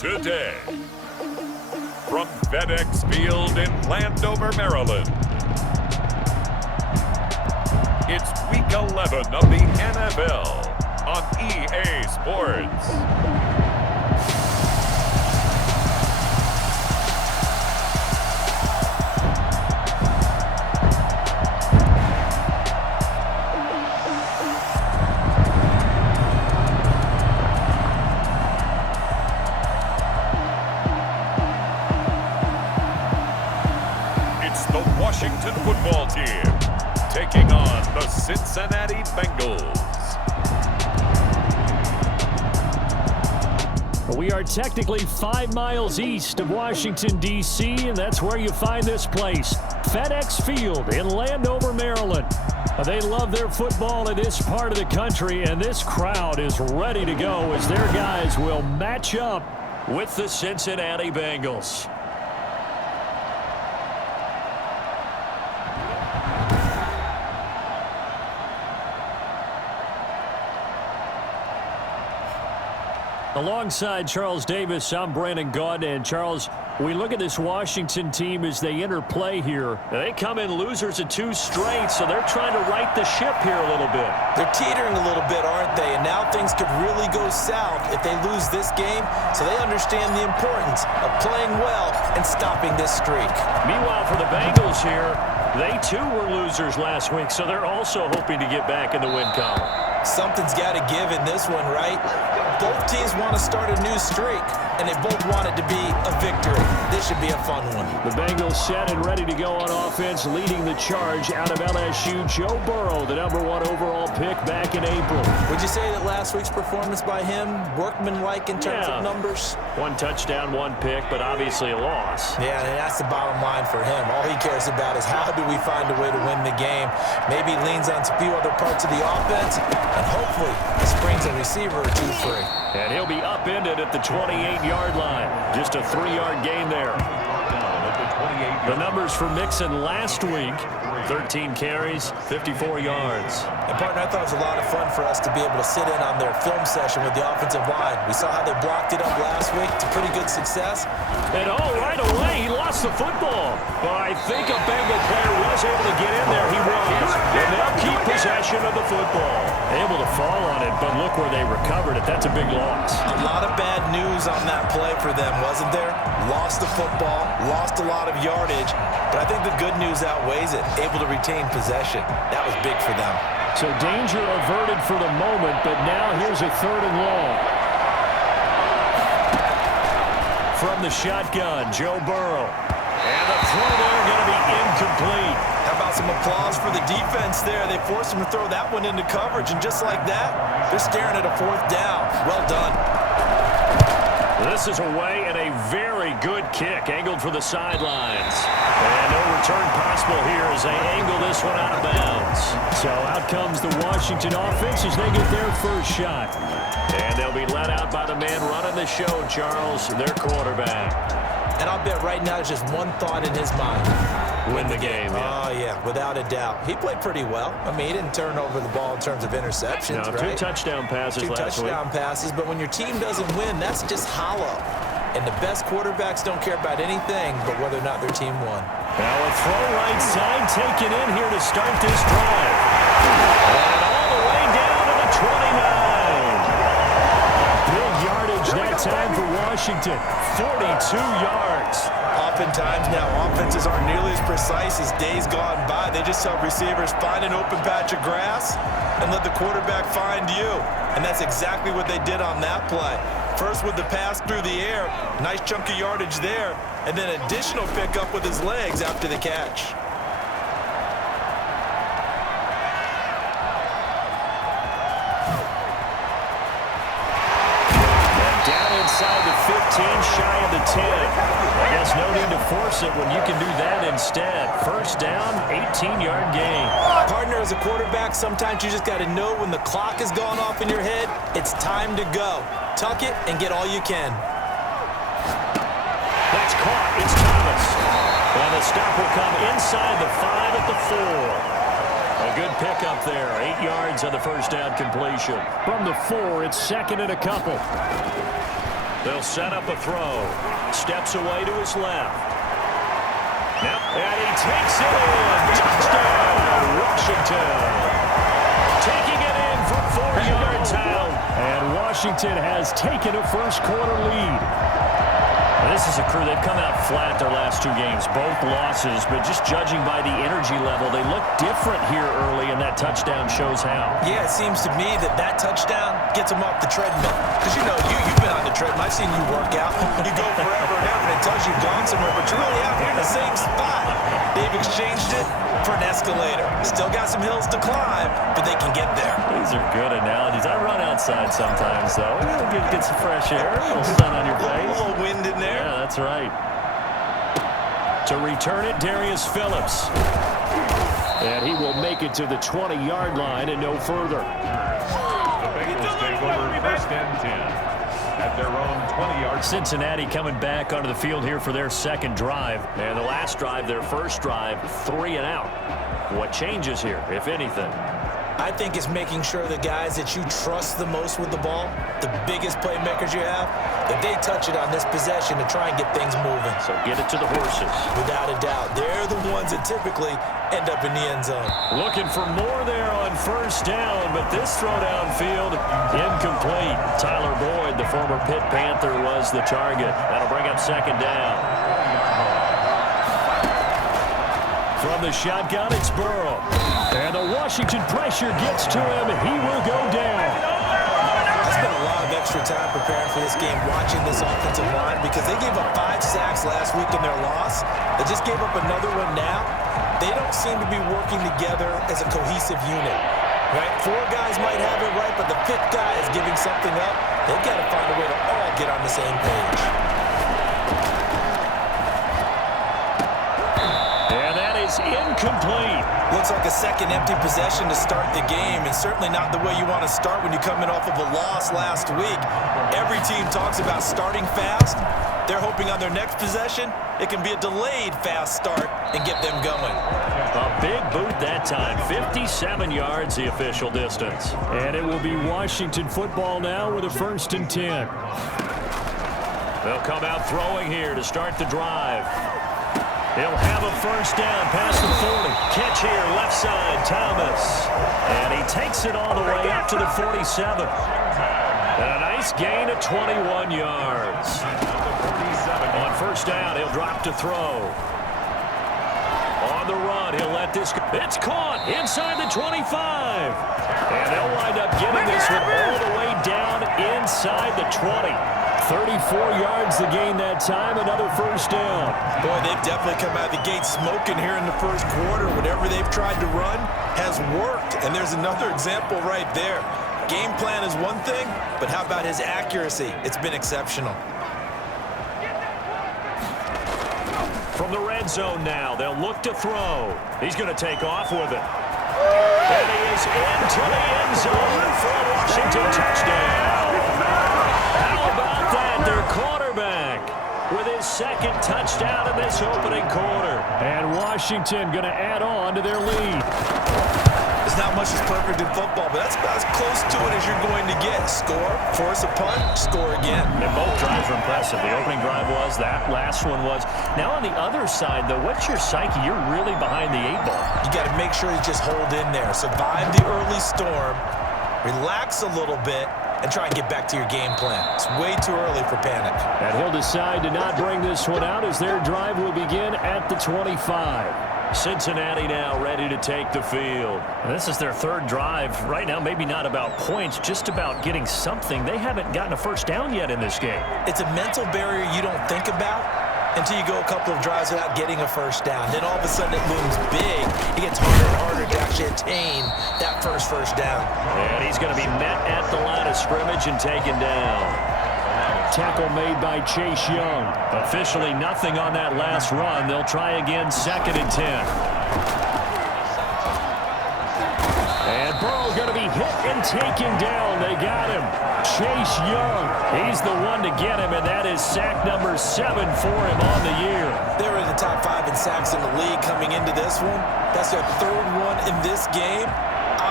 today. From FedEx Field in Landover, Maryland, it's Week 11 of the NFL on EA Sports. Washington football team taking on the Cincinnati Bengals. We are technically 5 miles east of Washington, D.C., and that's where you find this place, FedEx Field in Landover, Maryland. They love their football in this part of the country, and this crowd is ready to go as their guys will match up with the Cincinnati Bengals. Alongside Charles Davis, I'm Brandon Gaudin. And Charles, we look at this Washington team as they interplay here. They come in losers of 2 straight, so they're trying to right the ship here a little bit. They're teetering a little bit, aren't they? And now things could really go south if they lose this game, so they understand the importance of playing well and stopping this streak. Meanwhile, for the Bengals here, they too were losers last week, so they're also hoping to get back in the win column. Something's got to give in this one, right? Both teams want to start a new streak, and they both want it to be a victory. This should be a fun one. The Bengals set and ready to go on offense, leading the charge out of LSU. Joe Burrow, the #1 overall pick back in April. Would you say that last week's performance by him, workmanlike in terms of numbers? 1 touchdown, 1 pick, but obviously a loss. Yeah, and that's the bottom line for him. All he cares about is how do we find a way to win the game. Maybe leans on a few other parts of the offense, and hopefully springs a receiver or 2 free. And he'll be upended at the 28-yard line. Just a 3-yard gain there. The numbers for Mixon last week, 13 carries, 54 yards. And, partner, I thought it was a lot of fun for us to be able to sit in on their film session with the offensive line. We saw how they blocked it up last week to pretty good success. And, right away, he lost the football. But I think a Bengal player was able to get in there. He was. And they'll keep possession of the football. Able to fall on it, but look where they recovered it. That's a big loss. A lot of bad news on that play for them, wasn't there? Lost the football, lost a lot of yardage, but I think the good news outweighs it. Able to retain possession. That was big for them. So danger averted for the moment, but now here's a 3rd and long. From the shotgun, Joe Burrow. And the throw there going to be incomplete. How about some applause for the defense there? They forced him to throw that one into coverage, and just like that, they're staring at a 4th down. Well done. This is away and a very good kick, angled for the sidelines. And no return possible here as they angle this one out of bounds. So out comes the Washington offense as they get their first shot. And they'll be let out by the man running the show, Charles, their quarterback. And I'll bet right now there's just one thought in his mind. Win the game. Yeah. Oh, yeah, without a doubt. He played pretty well. I mean, he didn't turn over the ball in terms of interceptions, no, right? 2 touchdown passes last week. 2 touchdown passes, but when your team doesn't win, that's just hollow. And the best quarterbacks don't care about anything but whether or not their team won. Now a throw right side taken in here to start this drive. And all the way down to the 29. Big yardage that time for Washington. 42 yards. Oftentimes now, offenses aren't nearly as precise as days gone by. They just tell receivers, find an open patch of grass and let the quarterback find you. And that's exactly what they did on that play. First with the pass through the air, nice chunk of yardage there, and then additional pickup with his legs after the catch. Inside the 15, shy of the 10. I guess no need to force it when you can do that instead. First down, 18-yard gain. Partner, as a quarterback, sometimes you just got to know when the clock has gone off in your head, it's time to go. Tuck it and get all you can. That's caught. It's Thomas. And the stop will come inside the 5 at the 4. A good pickup there. 8 yards on the first down completion. From the 4, it's 2nd and a couple. They'll set up a throw. Steps away to his left. Yep, and he takes it in. Touchdown, Washington. Taking it in from 4 yards out. And Washington has taken a first-quarter lead. This is a crew, they've come out flat their last 2 games, both losses, but just judging by the energy level, they look different here early, and that touchdown shows how. Yeah, it seems to me that touchdown gets them off the treadmill. Because, you know, you've been on the treadmill. I've seen you work out. You go forever and ever, and it tells you've gone somewhere, but you're really out here in the same spot. They've exchanged it for an escalator. Still got some hills to climb, but they can get there. These are good analogies. I run outside sometimes, though. Get some fresh air, a little sun on your face. A little wind in there. Yeah, that's right. To return it, Darius Phillips. And he will make it to the 20-yard line and no further. The Bengals take over first and 10 at their own 20-yard. Cincinnati coming back onto the field here for their second drive. And the last drive, their first drive, 3 and out. What changes here, if anything? I think it's making sure the guys that you trust the most with the ball, the biggest playmakers you have, that they touch it on this possession to try and get things moving. So get it to the horses. Without a doubt. They're the ones that typically end up in the end zone. Looking for more there on first down, but this throw downfield, incomplete. Tyler Boyd, the former Pitt Panther, was the target. That'll bring up second down. From the shotgun, it's Burrow. And the Washington pressure gets to him. He will go down. I spent a lot of extra time preparing for this game, watching this offensive line, because they gave up 5 sacks last week in their loss. They just gave up another one now. They don't seem to be working together as a cohesive unit. Right? 4 guys might have it right, but the 5th guy is giving something up. They've got to find a way to all get on the same page. Incomplete. Looks like a second empty possession to start the game, and certainly not the way you want to start when you're coming off of a loss last week. Every team talks about starting fast. They're hoping on their next possession, it can be a delayed fast start and get them going. A big boot that time. 57 yards, the official distance. And it will be Washington football now with a 1st and 10. They'll come out throwing here to start the drive. He'll have a first down past the 40. Catch here, left side, Thomas. And he takes it all the way up to the 47. And a nice gain of 21 yards. On first down, he'll drop to throw. On the run, he'll let this go. It's caught inside the 25. And they'll wind up getting this one all the way down inside the 20. 34 yards the gain that time, another first down. Boy, they've definitely come out of the gate smoking here in the first quarter. Whatever they've tried to run has worked, and there's another example right there. Game plan is one thing, but how about his accuracy? It's been exceptional. From the red zone now, they'll look to throw. He's going to take off with it. And he is into the end zone for a Washington touchdown. How about that? Their quarterback with his second touchdown in this opening quarter. And Washington going to add on to their lead. There's not much that's perfect in football, but that's about as close to it as you're going to get. Score, force a punt, score again. And both drives were impressive. The opening drive was, that last one was. Now on the other side, though, what's your psyche? You're really behind the 8 ball. You got to make sure you just hold in there. Survive the early storm, relax a little bit, and try and get back to your game plan. It's way too early for panic. And he'll decide to not bring this one out as their drive will begin at the 25. Cincinnati now ready to take the field. And this is their 3rd drive. Right now, maybe not about points, just about getting something. They haven't gotten a first down yet in this game. It's a mental barrier you don't think about until you go a couple of drives without getting a first down. Then all of a sudden it looms big. It gets harder and harder to actually attain that first down. And he's going to be met at the line of scrimmage and taken down. Tackle made by Chase Young. Officially nothing on that last run. They'll try again, 2nd and 10. And Burrow going to be hit and taken down. They got him. Chase Young. He's the one to get him, and that is sack number 7 for him on the year. They were in the top 5 in sacks in the league coming into this one. That's their 3rd one in this game.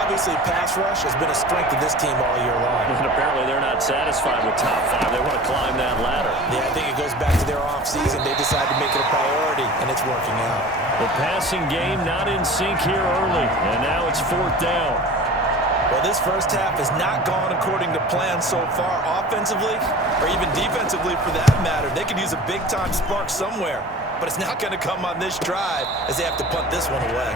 Obviously, pass rush has been a strength of this team all year long. And apparently they're not satisfied with top 5. They want to climb that ladder. Yeah, I think it goes back to their offseason. They decided to make it a priority, and it's working out. The passing game not in sync here early, and now it's 4th down. Well, this first half has not gone according to plan so far, offensively or even defensively for that matter. They could use a big-time spark somewhere, but it's not going to come on this drive as they have to punt this one away.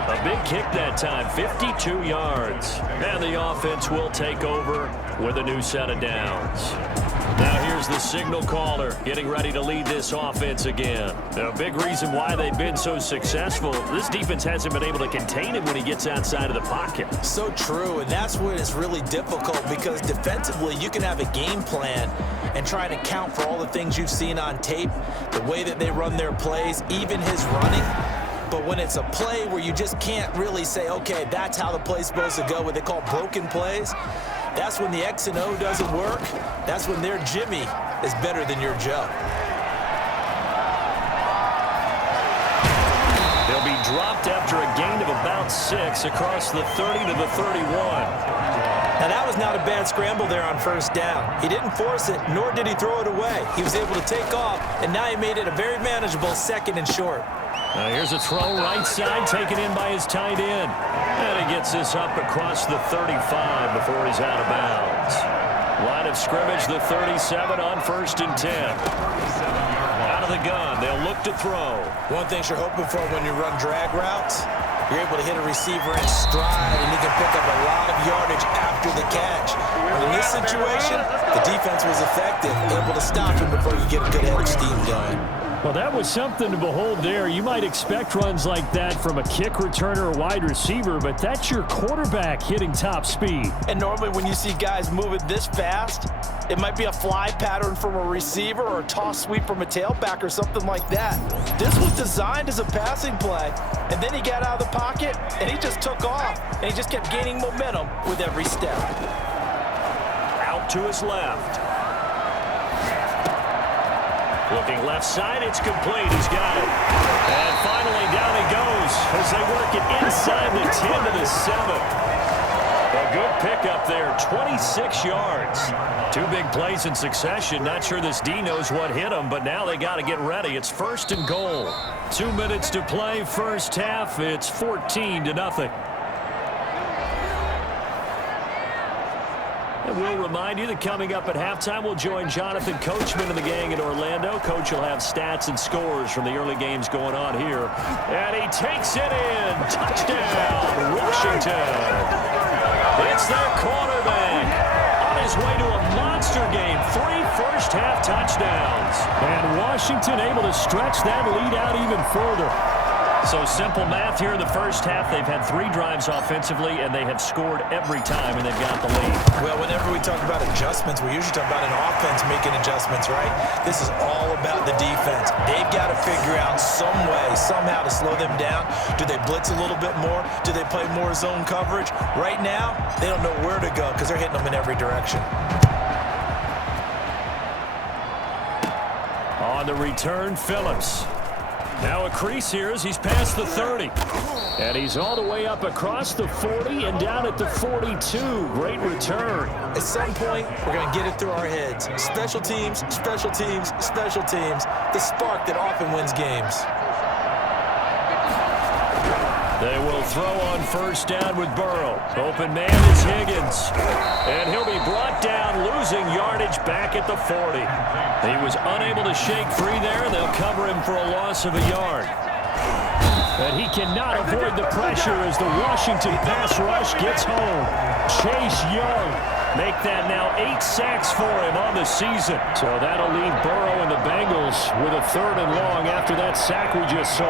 A big kick that time, 52 yards. And the offense will take over with a new set of downs. Now here's the signal caller getting ready to lead this offense again. A big reason why they've been so successful, this defense hasn't been able to contain him when he gets outside of the pocket. So true, and that's when it's really difficult because defensively you can have a game plan and try to account for all the things you've seen on tape, the way that they run their plays, even his running. But when it's a play where you just can't really say, okay, that's how the play's supposed to go, what they call broken plays, that's when the X and O doesn't work. That's when their Jimmy is better than your Joe. They'll be dropped after a gain of about 6 across the 30 to the 31. Now, that was not a bad scramble there on first down. He didn't force it, nor did he throw it away. He was able to take off, and now he made it a very manageable 2nd and short. Now here's a throw right side taken in by his tight end. And he gets this up across the 35 before he's out of bounds. Line of scrimmage, the 37 on 1st and 10. Out of the gun, they'll look to throw. One thing you're hoping for when you run drag routes, you're able to hit a receiver in stride, and he can pick up a lot of yardage after the catch. But in this situation, the defense was effective, able to stop him before you get a good head of steam going. Well, that was something to behold there. You might expect runs like that from a kick returner or wide receiver, but that's your quarterback hitting top speed. And normally when you see guys moving this fast, it might be a fly pattern from a receiver or a toss sweep from a tailback or something like that. This was designed as a passing play, and then he got out of the pocket, and he just took off, and he just kept gaining momentum with every step. Out to his left. Looking left side, it's complete. He's got it. And finally, down he goes as they work it inside the 10 to the 7. A good pickup there, 26 yards. 2 big plays in succession. Not sure this D knows what hit him, but now they got to get ready. It's 1st and goal. 2 minutes to play, first half. It's 14-0. And we'll remind you that coming up at halftime, we'll join Jonathan Coachman and the gang in Orlando. Coach will have stats and scores from the early games going on here. And he takes it in. Touchdown, Washington. It's their quarterback on his way to a monster game. 3 first-half touchdowns. And Washington able to stretch that lead out even further. So simple math here in the first half. They've had 3 drives offensively, and they have scored every time, and they've got the lead. Well, whenever we talk about adjustments, we usually talk about an offense making adjustments, right? This is all about the defense. They've got to figure out some way, somehow to slow them down. Do they blitz a little bit more? Do they play more zone coverage? Right now, they don't know where to go because they're hitting them in every direction. On the return, Phillips. Now a crease here as he's past the 30. And he's all the way up across the 40 and down at the 42. Great return. At some point, we're going to get it through our heads. Special teams, special teams, special teams. The spark that often wins games. They will throw on first down with Burrow. Open man is Higgins. And he'll be brought down, losing yardage back at the 40. He was unable to shake free there. They'll cover him for a loss of a yard. And he cannot avoid the pressure as the Washington pass rush gets home. Chase Young Make that now 8 sacks for him on the season. So that'll leave Burrow and the Bengals with a 3rd and long after that sack we just saw.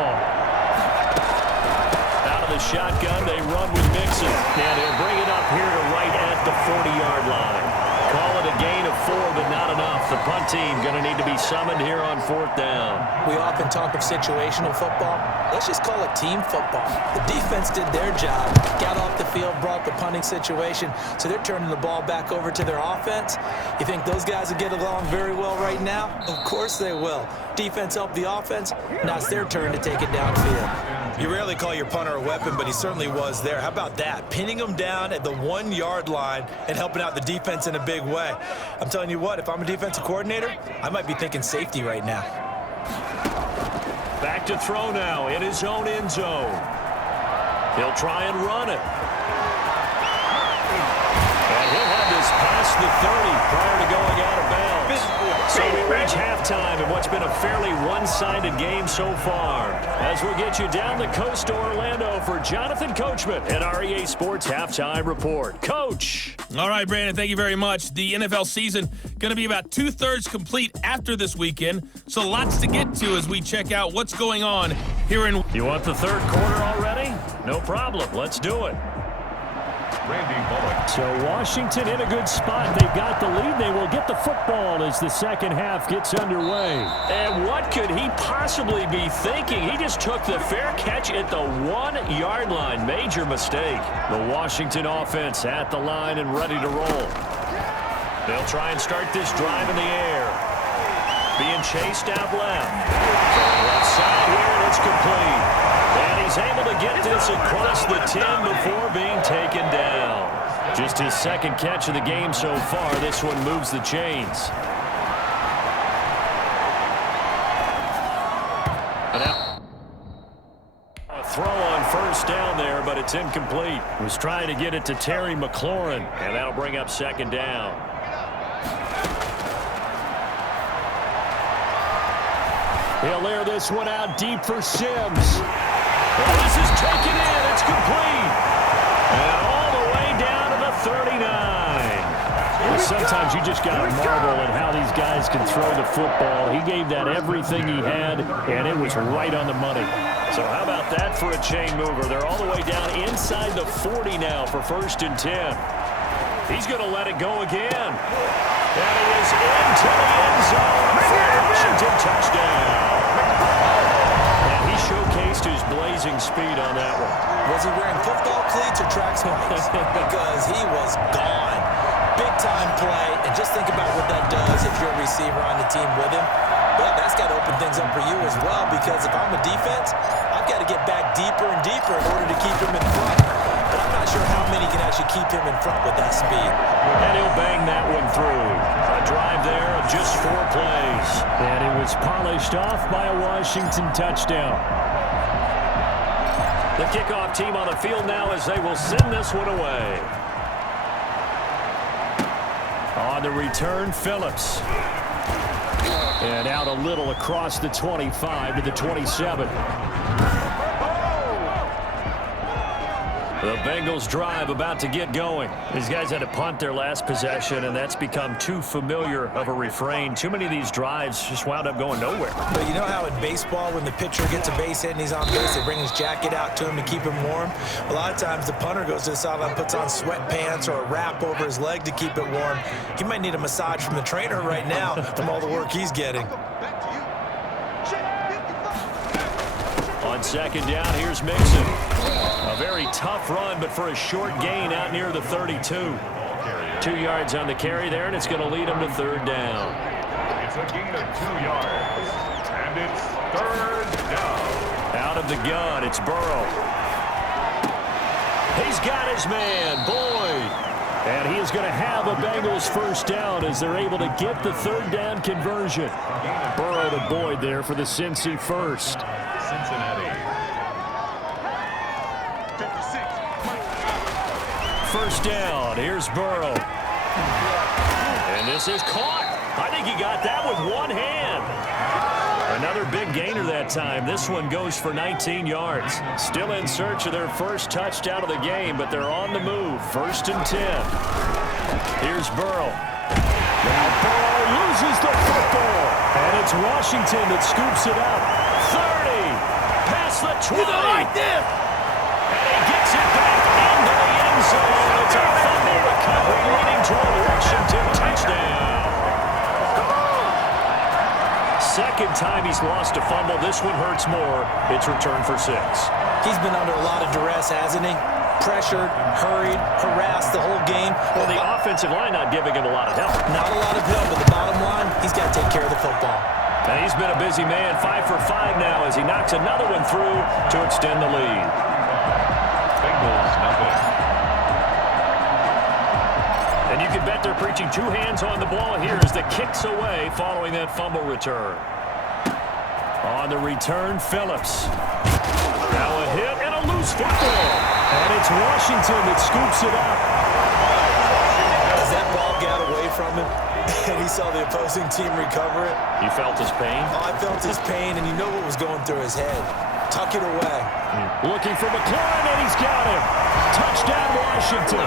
Out of the shotgun, they run with Mixon. And he'll bring it up here to right at the 40-yard line. Call it a gain of 4, but not enough. The punt team going to need to be summoned here on 4th down. We often talk of situational football. Let's just call it team football. The defense did their job, got off the field, brought the punting situation, so they're turning the ball back over to their offense. You think those guys will get along very well right now? Of course they will. Defense helped the offense. Now it's their turn to take it downfield. You rarely call your punter a weapon, but he certainly was there. How about that? Pinning him down at the 1-yard line and helping out the defense in a big way. I'm telling you what, if I'm a defensive coordinator, I might be thinking safety right now. Back to throw now in his own end zone. He'll try and run it. And he'll have this past the 30 prior to going out of bounds. So we reach halftime in what's been a fairly one-sided game so far. As we'll get you down the coast to Orlando for Jonathan Coachman at our EA Sports Halftime Report. Coach. All right, Brandon, thank you very much. The NFL season going to be about 2/3 complete after this weekend, so lots to get to as we check out what's going on here in... You want the third quarter already? No problem. Let's do it. So Washington in a good spot. They've got the lead. They will get the football as the second half gets underway. And what could he possibly be thinking? He just took the fair catch at the 1-yard line. Major mistake. The Washington offense at the line and ready to roll. They'll try and start this drive in the air. Being chased out left. Left side here, and it's complete. And he's able to get this across the 10 before being taken down. Just his second catch of the game so far. This one moves the chains. A throw on first down there, but it's incomplete. Was trying to get it to Terry McLaurin, and that'll bring up second down. He'll air this one out deep for Sims. Well, this is taken in. It's complete. And all the way down to the 39. Well, sometimes you just got to marvel at how these guys can throw the football. He gave that everything he had, and it was right on the money. So how about that for a chain mover? They're all the way down inside the 40 now for 1st and 10. He's going to let it go again. And it is into the end zone for a Washington touchdown. And he showcased his blazing speed on that one. Was he wearing football cleats or track spikes? Because he was gone. Big-time play, and just think about what that does if you're a receiver on the team with him. Well, that's got to open things up for you as well, because if I'm a defense, I've got to get back deeper and deeper in order to keep him in front. But I'm not sure how many can actually keep him in front with that speed. And he'll bang that one through. A drive there of just 4 plays. And it was polished off by a Washington touchdown. The kickoff team on the field now as they will send this one away. On the return, Phillips. And out a little across the 25 to the 27. The Bengals drive about to get going. These guys had to punt their last possession, and that's become too familiar of a refrain. Too many of these drives just wound up going nowhere. But you know how in baseball, when the pitcher gets a base hit and he's on base, they bring his jacket out to him to keep him warm? A lot of times the punter goes to the sideline, puts on sweatpants or a wrap over his leg to keep it warm. He might need a massage from the trainer right now from all the work he's getting. On second down, here's Mixon. A very tough run, but for a short gain out near the 32. 2 yards on the carry there, and it's going to lead him to 3rd down. It's a gain of 2 yards, and it's 3rd down. Out of the gun, it's Burrow. He's got his man, Boyd. And he is going to have a Bengals 1st down as they're able to get the 3rd down conversion. Burrow to Boyd there for the Cincy first. Cincinnati. 1st down, here's Burrow. And this is caught. I think he got that with one hand. Another big gainer that time. This one goes for 19 yards. Still in search of their first touchdown of the game, but they're on the move. 1st and 10. Here's Burrow. Now Burrow loses the football. And it's Washington that scoops it up. 30. Past the 20. Like this. And he gets it back into the end zone. It's a fumble recovery leading to a Washington touchdown. Second time he's lost a fumble. This one hurts more. It's returned for 6. He's been under a lot of duress, hasn't he? Pressured, hurried, harassed the whole game. Well, the offensive line not giving him a lot of help. Not a lot of help, but the bottom line, he's got to take care of the football. And he's been a busy man, 5 for 5 now as he knocks another one through to extend the lead. Bengals nothing. And you can bet they're preaching two hands on the ball here as the kick's away following that fumble return. On the return, Phillips. Now a hit and a loose football. And it's Washington that scoops it up. As that ball got away from him, and he saw the opposing team recover it. You felt his pain? Oh, I felt his pain, and you know what was going through his head. Tuck it away. Looking for McLaurin, and he's got him. Touchdown, Washington.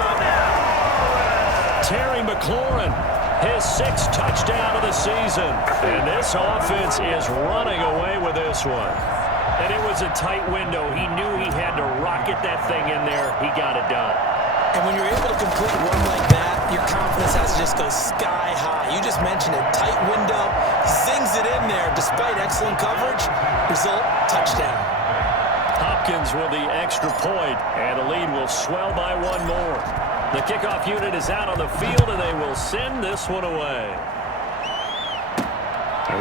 Terry McLaurin, his 6th touchdown of the season. And this offense is running away with this one. And it was a tight window. He knew he had to rocket that thing in there. He got it done. And when you're able to complete one like that, your confidence has to just go sky high. You just mentioned it. Tight window, zings it in there despite excellent coverage. Result, touchdown. Hopkins with the extra point, and the lead will swell by one more. The kickoff unit is out on the field, and they will send this one away.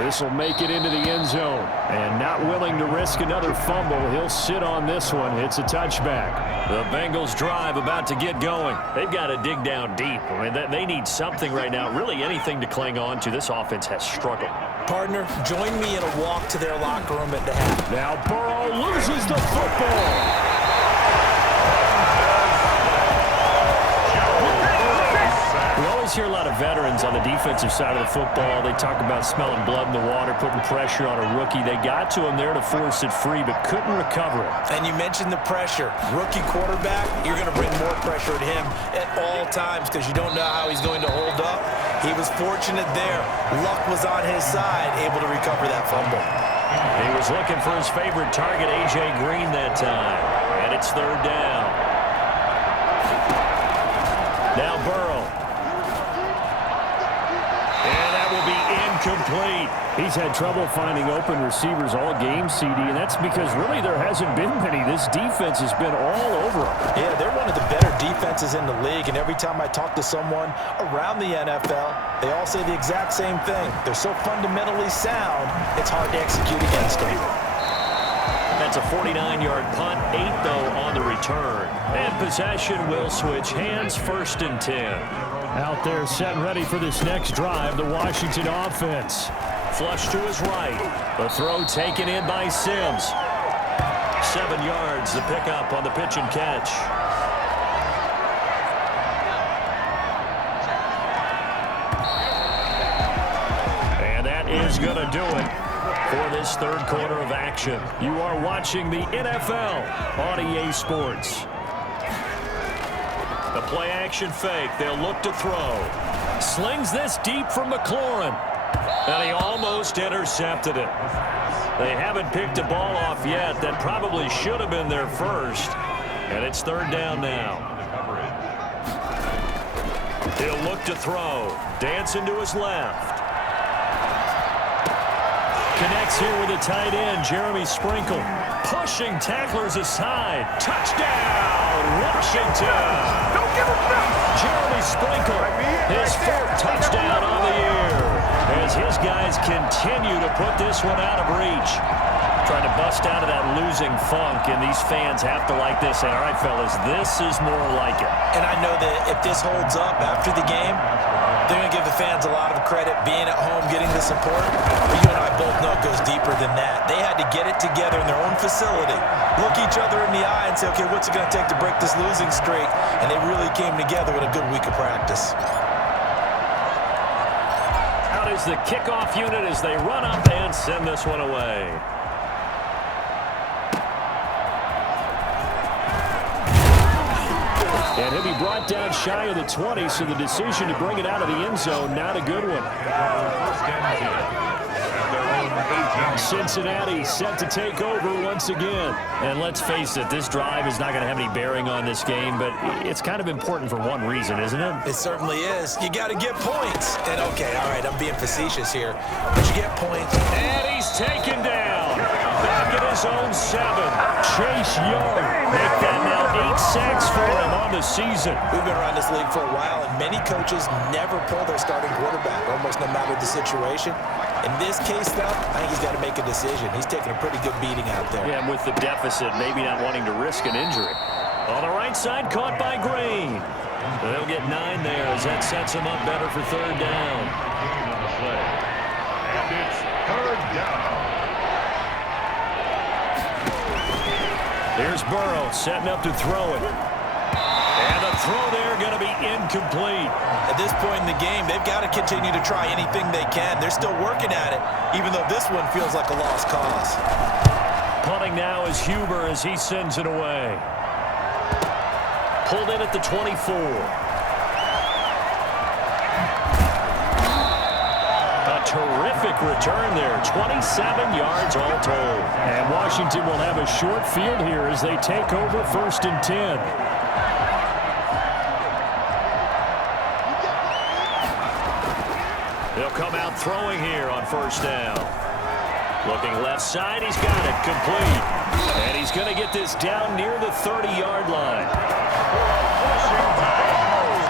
This will make it into the end zone. And not willing to risk another fumble, he'll sit on this one. It's a touchback. The Bengals drive about to get going. They've got to dig down deep. I mean, they need something right now, really anything to cling on to. This offense has struggled. Partner, join me in a walk to their locker room at the half. Now Burrow loses the football. We always hear a lot of veterans on the defensive side of the football. They talk about smelling blood in the water, putting pressure on a rookie. They got to him there to force it free, but couldn't recover it. And you mentioned the pressure. Rookie quarterback, you're going to bring more pressure at him at all times because you don't know how he's going to hold up. He was fortunate there. Luck was on his side, able to recover that fumble. He was looking for his favorite target, A.J. Green, that time. And it's 3rd down. Now Burrow. And that will be incomplete. He's had trouble finding open receivers all game, CD, and that's because really there hasn't been many. This defense has been all over them. Yeah, they're one of the better defenses in the league, and every time I talk to someone around the NFL, they all say the exact same thing. They're so fundamentally sound, it's hard to execute against them. That's a 49-yard punt, 8 though on the return. And possession will switch hands, 1st and 10. Out there set and ready for this next drive, the Washington offense. Flush to his right. The throw taken in by Sims. 7 yards, the pickup on the pitch and catch. And that is going to do it for this 3rd quarter of action. You are watching the NFL on EA Sports. The play-action fake. They'll look to throw. Slings this deep from McLaurin. And he almost intercepted it. They haven't picked a ball off yet. That probably should have been their first. And it's 3rd down now. He'll look to throw. Dancing to his left. Connects here with a tight end, Jeremy Sprinkle. Pushing tacklers aside. Touchdown, Washington. Don't give him that. Jeremy Sprinkle, his 4th touchdown on the year. As his guys continue to put this one out of reach. Trying to bust out of that losing funk, and these fans have to like this. And all right, fellas, this is more like it. And I know that if this holds up after the game, they're going to give the fans a lot of credit being at home, getting the support. But you and I both know it goes deeper than that. They had to get it together in their own facility, look each other in the eye and say, okay, what's it going to take to break this losing streak? And they really came together with a good week of practice. Out is the kickoff unit as they run up and send this one away. And he'll be brought down shy of the 20, so the decision to bring it out of the end zone, not a good one. Cincinnati set to take over once again. And let's face it, this drive is not going to have any bearing on this game, but it's kind of important for one reason, isn't it? It certainly is. You got to get points. And okay, all right, I'm being facetious here, but you get points. And he's taken down. Back at his own 7. Chase Young. Make that now 8 sacks for him on the season. We've been around this league for a while, and many coaches never pull their starting quarterback, almost no matter the situation. In this case, though, I think he's got to make a decision. He's taking a pretty good beating out there. Yeah, and with the deficit, maybe not wanting to risk an injury. On the right side, caught by Green. They'll get 9 there as that sets him up better for third down. And it's third down. Here's Burrow setting up to throw it. And the throw there going to be incomplete. At this point in the game, they've got to continue to try anything they can. They're still working at it, even though this one feels like a lost cause. Punting now is Huber as he sends it away. Pulled in at the 24. A terrific return there. 27 yards all told. And Washington will have a short field here as they take over 1st and 10. They'll come out throwing here on 1st down. Looking left side, he's got it complete. And he's going to get this down near the 30-yard line.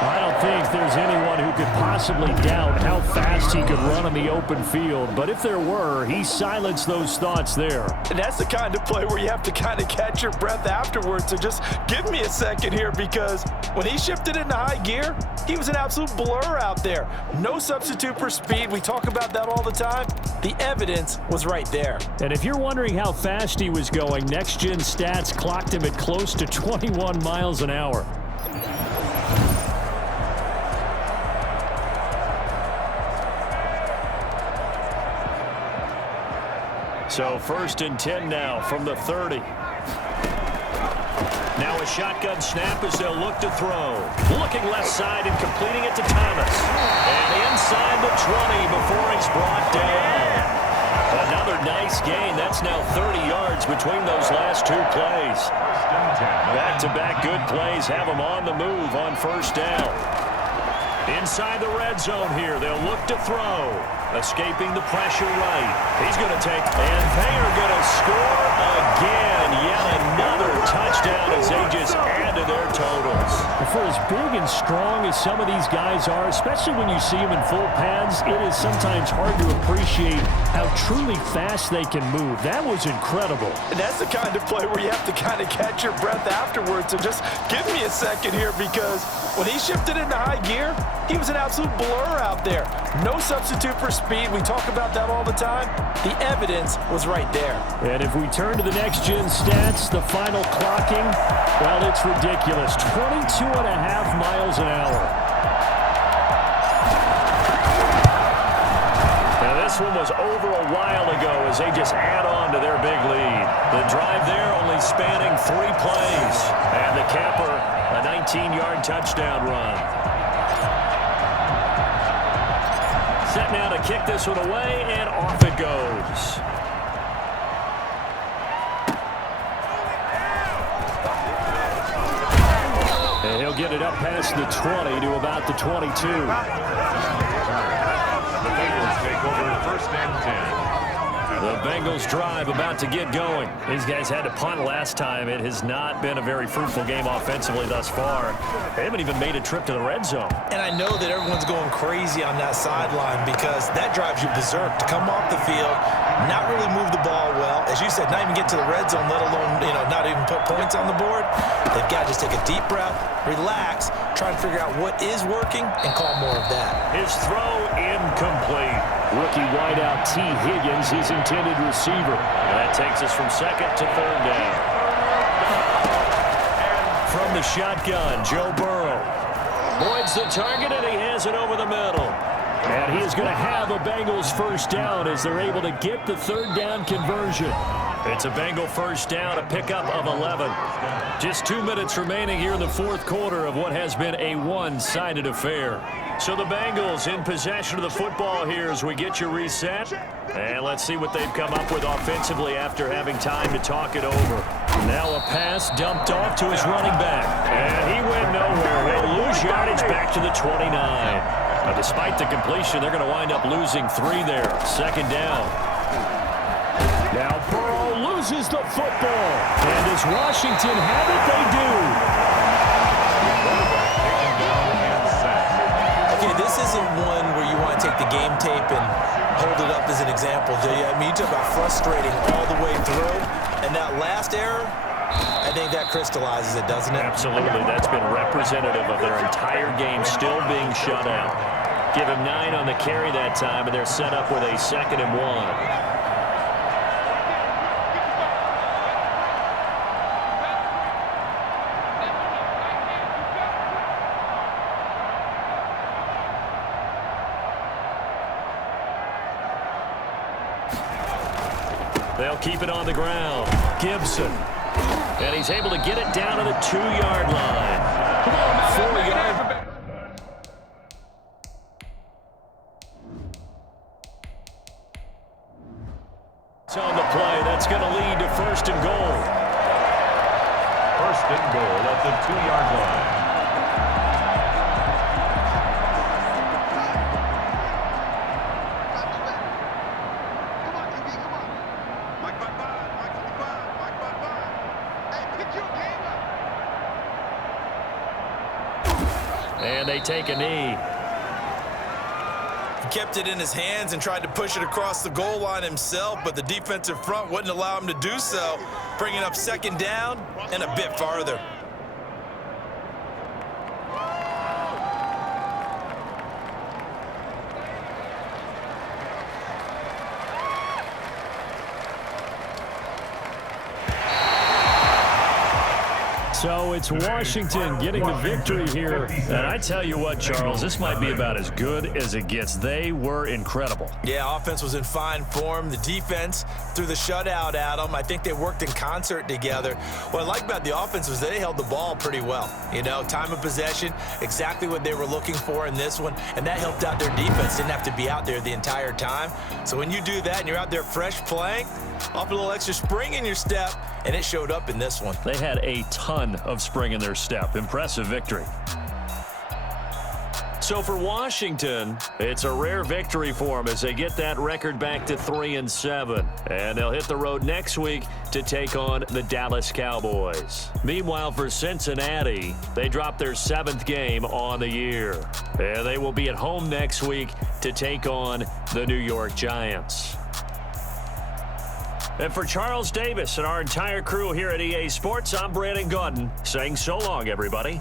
I don't think there's anyone who could possibly doubt how fast he could run on the open field. But if there were, he silenced those thoughts there. And that's the kind of play where you have to kind of catch your breath afterwards. So just give me a second here, because when he shifted into high gear, he was an absolute blur out there. No substitute for speed. We talk about that all the time. The evidence was right there. And if you're wondering how fast he was going, Next Gen Stats clocked him at close to 21 miles an hour. So 1st and 10 now from the 30. Now a shotgun snap as they'll look to throw. Looking left side and completing it to Thomas. And inside the 20 before he's brought down. Another nice gain. That's now 30 yards between those last 2 plays. Back-to-back good plays have them on the move on 1st down. Inside the red zone here, they'll look to throw. Escaping the pressure right. He's going to take, and they are going to score again. Yet another touchdown as they just add to their totals. For as big and strong as some of these guys are, especially when you see them in full pads, it is sometimes hard to appreciate how truly fast they can move. That was incredible. And that's the kind of play where you have to kind of catch your breath afterwards. So just give me a second here, because when he shifted into high gear, he was an absolute blur out there. No substitute for speed. We talk about that all the time. The evidence was right there. And if we turn to the Next Gen Stats, the final clocking, well, it's ridiculous. 22.5 miles an hour. Now, this one was over a while ago as they just add on to their big lead. The drive there only spanning 3 plays. And the capper, a 19-yard touchdown run. Set now to kick this one away, and off it goes. And he'll get it up past the 20 to about the 22. The Bengals take over 1st and 10. The Bengals drive about to get going. These guys had to punt last time. It has not been a very fruitful game offensively thus far. They haven't even made a trip to the red zone. And I know that everyone's going crazy on that sideline, because that drives you berserk to come off the field, not really move the ball well. As you said, not even get to the red zone, let alone, not even put points on the board. They've got to just take a deep breath, relax, try and figure out what is working, and call more of that. His throw incomplete. Rookie wideout T. Higgins, his intended receiver. And that takes us from 2nd to 3rd down. From the shotgun, Joe Burrow. Boyd's the target, and he has it over the middle. And he is going to have a Bengals 1st down as they're able to get the 3rd down conversion. It's a Bengal 1st down, a pickup of 11. Just 2 minutes remaining here in the 4th quarter of what has been a one-sided affair. So the Bengals in possession of the football here as we get you reset. And let's see what they've come up with offensively after having time to talk it over. Now a pass dumped off to his running back. And he went nowhere. He'll lose yardage back to the 29. Now, despite the completion, they're going to wind up losing 3 there. 2nd down. Now Burrow loses the football. And does Washington have it? They do. Okay, this isn't one where you want to take the game tape and hold it up as an example, do you? I mean, you talk about frustrating all the way through, and that last error, I think that crystallizes it, doesn't it? Absolutely. That's been representative of their entire game still being shut out. Give him 9 on the carry that time, and they're set up with a 2nd and 1. They'll keep it on the ground. Gibson. And he's able to get it down to the 2-yard line. 4-yard. It's on the play. That's going to lead to 1st and goal. 1st and goal at the 2-yard line. And they take a knee. He kept it in his hands and tried to push it across the goal line himself, but the defensive front wouldn't allow him to do so, bringing up 2nd down and a bit farther. So it's Washington getting the victory here. And I tell you what, Charles, this might be about as good as it gets. They were incredible. Yeah, offense was in fine form. The defense threw the shutout at them. I think they worked in concert together. What I like about the offense was they held the ball pretty well. You know, time of possession, exactly what they were looking for in this one, and that helped out their defense. Didn't have to be out there the entire time. So when you do that and you're out there fresh playing, off a little extra spring in your step, and it showed up in this one. They had a ton of spring in their step. Impressive victory. So for Washington, it's a rare victory for them as they get that record back to 3-7. And they'll hit the road next week to take on the Dallas Cowboys. Meanwhile, for Cincinnati, they dropped their 7th game on the year. And they will be at home next week to take on the New York Giants. And for Charles Davis and our entire crew here at EA Sports, I'm Brandon Gaudin saying so long, everybody.